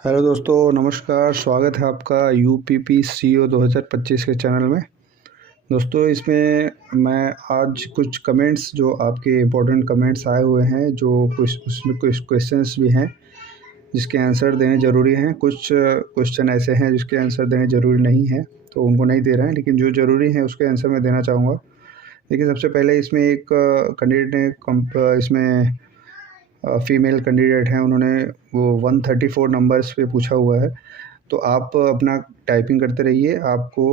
Hello दोस्तों, नमस्कार। स्वागत है आपका UPPCO 2025 के चैनल में। दोस्तों, इसमें मैं आज कुछ कमेंट्स जो आपके इम्पोर्टेंट कमेंट्स आए हुए हैं, जो कुछ उसमें कुछ क्वेश्चंस भी हैं जिसके आंसर देने ज़रूरी हैं। कुछ क्वेश्चन ऐसे हैं जिसके आंसर देने ज़रूरी नहीं है, तो उनको नहीं दे रहे हैं, लेकिन जो ज़रूरी हैं उसके आंसर मैं देना चाहूँगा। देखिए, सबसे पहले इसमें एक कैंडिडेट ने इसमें फ़ीमेल कैंडिडेट हैं, उन्होंने वो 134 नंबर्स पे पूछा हुआ है। तो आप अपना टाइपिंग करते रहिए, आपको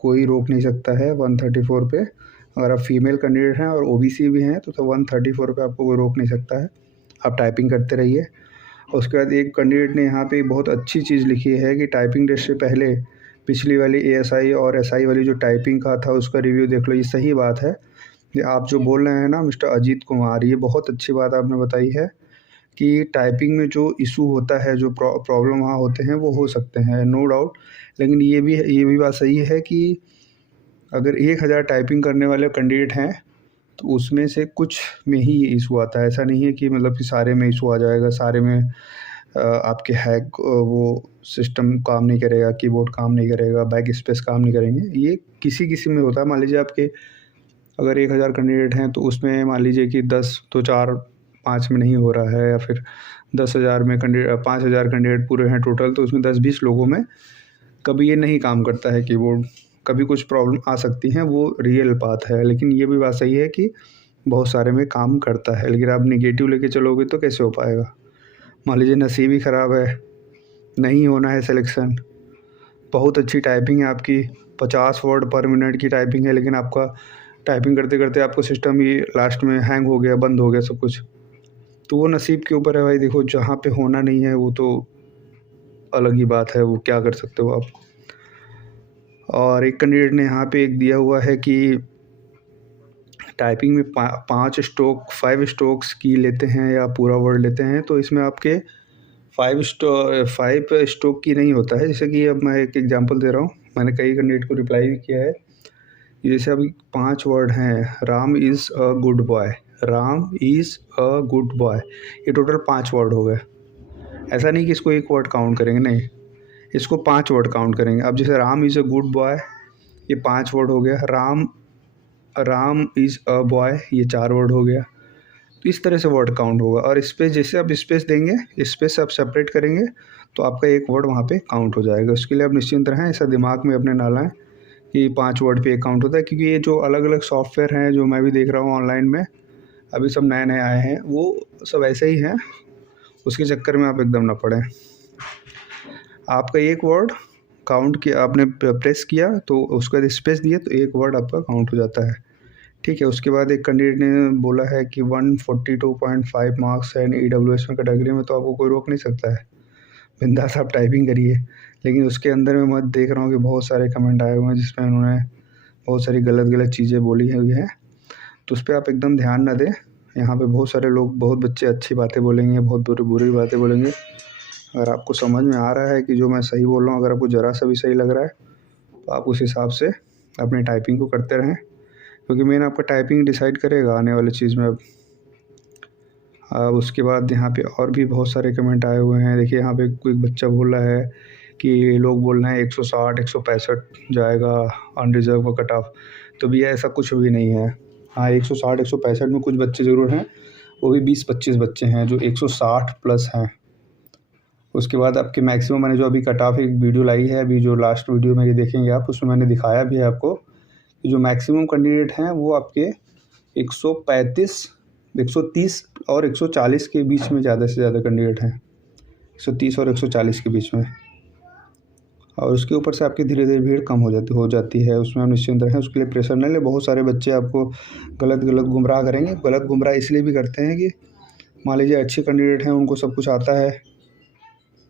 कोई रोक नहीं सकता है 134 पे। अगर आप फीमेल कैंडिडेट हैं और OBC भी हैं तो 134 पे आपको कोई रोक नहीं सकता है। आप टाइपिंग करते रहिए। उसके बाद एक कैंडिडेट ने यहाँ पे बहुत अच्छी चीज़ लिखी है कि टाइपिंग टेस्ट से पहले पिछली वाली ASI और SI वाली जो टाइपिंग का था उसका रिव्यू देख लो। ये सही बात है। ये आप जो बोल रहे हैं ना मिस्टर अजीत कुमार, ये बहुत अच्छी बात आपने बताई है कि टाइपिंग में जो इशू होता है, जो प्रॉब्लम वहाँ होते हैं, वो हो सकते हैं, नो डाउट। लेकिन ये भी बात सही है कि अगर 1000 टाइपिंग करने वाले कैंडिडेट हैं तो उसमें से कुछ में ही ये इशू आता है। ऐसा नहीं है कि मतलब कि सारे में इशू आ जाएगा, सारे में आपके हैक वो सिस्टम काम नहीं करेगा, कीबोर्ड काम नहीं करेगा, बैक स्पेस काम नहीं करेंगे। ये किसी किसी में होता है। मान लीजिए आपके अगर 1000 कैंडिडेट हैं तो उसमें मान लीजिए कि 10 तो 4-5 में नहीं हो रहा है, या फिर 10,000 में 5,000 कैंडिडेट पूरे हैं टोटल, तो उसमें 10-20 लोगों में कभी ये नहीं काम करता है कीबोर्ड, कभी कुछ प्रॉब्लम आ सकती हैं, वो रियल बात है। लेकिन ये भी बात सही है कि बहुत सारे में काम करता है। लेकिन आप नेगेटिव लेके चलोगे तो कैसे हो पाएगा। मान लीजिए नसीब ही ख़राब है, नहीं होना है सिलेक्शन, बहुत अच्छी टाइपिंग है आपकी, 50 वर्ड पर मिनट की टाइपिंग है, लेकिन आपका टाइपिंग करते करते आपको सिस्टम ही लास्ट में हैंग हो गया, बंद हो गया सब कुछ। तो वो नसीब के ऊपर है भाई। देखो, जहाँ पे होना नहीं है वो तो अलग ही बात है, वो क्या कर सकते हो आप। और एक कैंडिडेट ने यहाँ पे एक दिया हुआ है कि टाइपिंग में 5 स्ट्रोक्स की लेते हैं या पूरा वर्ड लेते हैं, तो इसमें आपके 5 स्ट्रोक की नहीं होता है। जैसे कि अब मैं एक एग्जांपल दे रहा हूँ, मैंने कई कैंडिडेट को रिप्लाई भी किया है। जैसे अभी 5 वर्ड हैं, Ram is a good boy, Ram is a good boy, ये टोटल 5 वर्ड हो गए। ऐसा नहीं कि इसको एक वर्ड काउंट करेंगे, नहीं, इसको 5 वर्ड काउंट करेंगे। अब जैसे Ram is a good boy, ये 5 वर्ड हो गया। Ram Ram is a boy, ये 4 वर्ड हो गया। तो इस तरह से वर्ड काउंट होगा। और स्पेस, जैसे आप स्पेस देंगे, स्पेस आप सेपरेट करेंगे तो आपका एक वर्ड वहाँ पे काउंट हो जाएगा। उसके लिए आप निश्चिंत रहें, ऐसा दिमाग में अपने ना लाएं कि 5 वर्ड पे एक काउंट होता है, क्योंकि ये जो अलग अलग सॉफ्टवेयर हैं जो मैं भी देख रहा हूँ ऑनलाइन में, अभी सब नए नए आए हैं, वो सब ऐसे ही हैं। उसके चक्कर में आप एकदम ना पड़ें। आपका एक वर्ड काउंट किया, आपने प्रेस किया तो उसके बाद स्पेस दिए तो एक वर्ड आपका काउंट हो जाता है। ठीक है। उसके बाद एक कैंडिडेट ने बोला है कि 142.5 मार्क्स है EWS में कैटेगरी में, तो आपको कोई रोक नहीं सकता है, बिंदास आप टाइपिंग करिए। लेकिन उसके अंदर में मैं देख रहा हूँ कि बहुत सारे कमेंट आए हुए हैं जिसमें उन्होंने बहुत सारी गलत गलत चीज़ें बोली हुई हैं, तो उस पर आप एकदम ध्यान ना दें। यहाँ पे बहुत सारे लोग, बहुत बच्चे अच्छी बातें बोलेंगे, बहुत बुरी बुरी बातें बोलेंगे। अगर आपको समझ में आ रहा है कि जो मैं सही बोल रहा हूँ, अगर आपको ज़रा सा भी सही लग रहा है, तो आप उस हिसाब से अपनी टाइपिंग को करते रहें, क्योंकि मेन आपका टाइपिंग डिसाइड करेगा आने वाली चीज़ में। अब उसके बाद यहाँ पे और भी बहुत सारे कमेंट आए हुए हैं। देखिए, यहाँ पे कोई बच्चा बोल रहा है कि लोग बोल रहे हैं 160 165 जाएगा अनरिजर्व का कट ऑफ। तो भैया ऐसा कुछ भी नहीं है। हाँ, 160 165 में कुछ बच्चे ज़रूर हैं, वो भी 20-25 बच्चे हैं जो 160 प्लस हैं। उसके बाद आपके मैक्सिमम, मैंने जो अभी कट ऑफ एक वीडियो लाई है, अभी जो लास्ट वीडियो मेरी देखेंगे आप, उसमें मैंने दिखाया भी है आपको कि जो मैक्सिमम कैंडिडेट हैं वो आपके 135 130 और 140 के बीच में ज़्यादा से ज़्यादा कैंडिडेट हैं, 130 और 140 के बीच में। और उसके ऊपर से आपकी धीरे धीरे भीड़ कम हो जाती है। उसमें आप निश्चिंत रहें, उसके लिए प्रेशर नहीं लें। बहुत सारे बच्चे आपको गलत गलत गुमराह करेंगे। गलत गुमराह इसलिए भी करते हैं कि मान लीजिए अच्छे कैंडिडेट हैं, उनको सब कुछ आता है,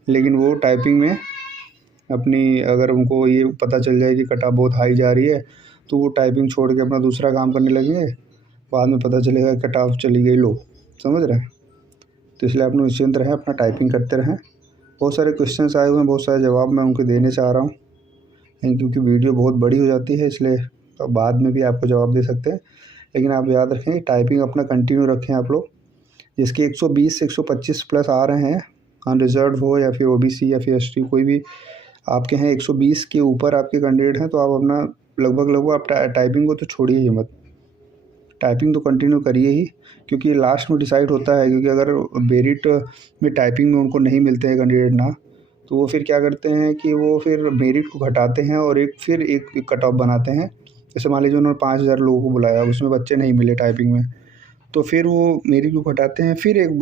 लेकिन वो टाइपिंग में अपनी, अगर उनको ये पता चल जाए कि कट ऑफ बहुत हाई जा रही है, तो वो टाइपिंग छोड़ के अपना दूसरा काम करने लगेंगे। बाद में पता चलेगा कट ऑफ चली गई लो, समझ रहे हैं। तो इसलिए आप निश्चिंत रहें, अपना टाइपिंग करते रहें। बहुत सारे क्वेश्चंस आए हुए हैं, बहुत सारे जवाब मैं उनके देने चाह रहा हूँ, लेकिन क्योंकि वीडियो बहुत बड़ी हो जाती है इसलिए बाद में भी आपको जवाब दे सकते हैं। लेकिन आप याद रखें, टाइपिंग अपना कंटिन्यू रखें आप लोग। जिसके 120 125 प्लस आ रहे हैं, अनरिजर्व हो या फिर ओबीसी या फिर एसटी, कोई भी आपके हैं 120 के ऊपर आपके कैंडिडेट हैं, तो आप अपना लगभग आप टाइपिंग को तो छोड़िए ही मत, टाइपिंग तो कंटिन्यू करिए ही, क्योंकि लास्ट में डिसाइड होता है। क्योंकि अगर मेरिट में टाइपिंग में उनको नहीं मिलते हैं कैंडिडेट ना, तो वो फिर क्या करते हैं कि वो फिर मेरिट को घटाते हैं और एक कट ऑफ बनाते हैं। जैसे मान लीजिए उन्होंने 5000 लोगों को बुलाया, उसमें बच्चे नहीं मिले टाइपिंग में, तो फिर वो मेरिट को घटाते हैं, फिर एक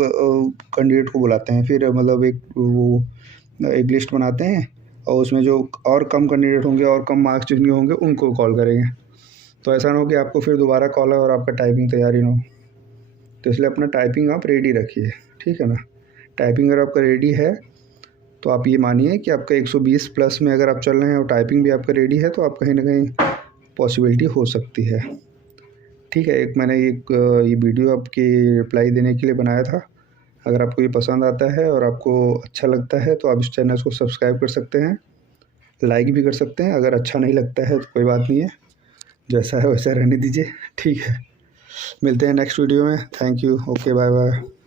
कैंडिडेट को बुलाते हैं, फिर मतलब एक लिस्ट बनाते हैं और उसमें जो और कम कैंडिडेट होंगे और कम मार्क्स जिनके होंगे उनको कॉल करेंगे। तो ऐसा ना हो कि आपको फिर दोबारा कॉल है और आपका टाइपिंग तैयारी ना हो। तो इसलिए अपना टाइपिंग आप रेडी रखिए, ठीक है ना। टाइपिंग अगर आपका रेडी है तो आप ये मानिए कि आपका 120 प्लस में अगर आप चल रहे हैं और टाइपिंग भी आपका रेडी है, तो आप कहीं ना कहीं पॉसिबिलिटी हो सकती है, ठीक है। मैंने ये वीडियो आपकी रिप्लाई देने के लिए बनाया था। अगर आपको ये पसंद आता है और आपको अच्छा लगता है तो आप इस चैनल को सब्सक्राइब कर सकते हैं, लाइक भी कर सकते हैं। अगर अच्छा नहीं लगता है तो कोई बात नहीं है, जैसा है वैसा रहने दीजिए, ठीक है। मिलते हैं नेक्स्ट वीडियो में। Thank you, okay, bye bye.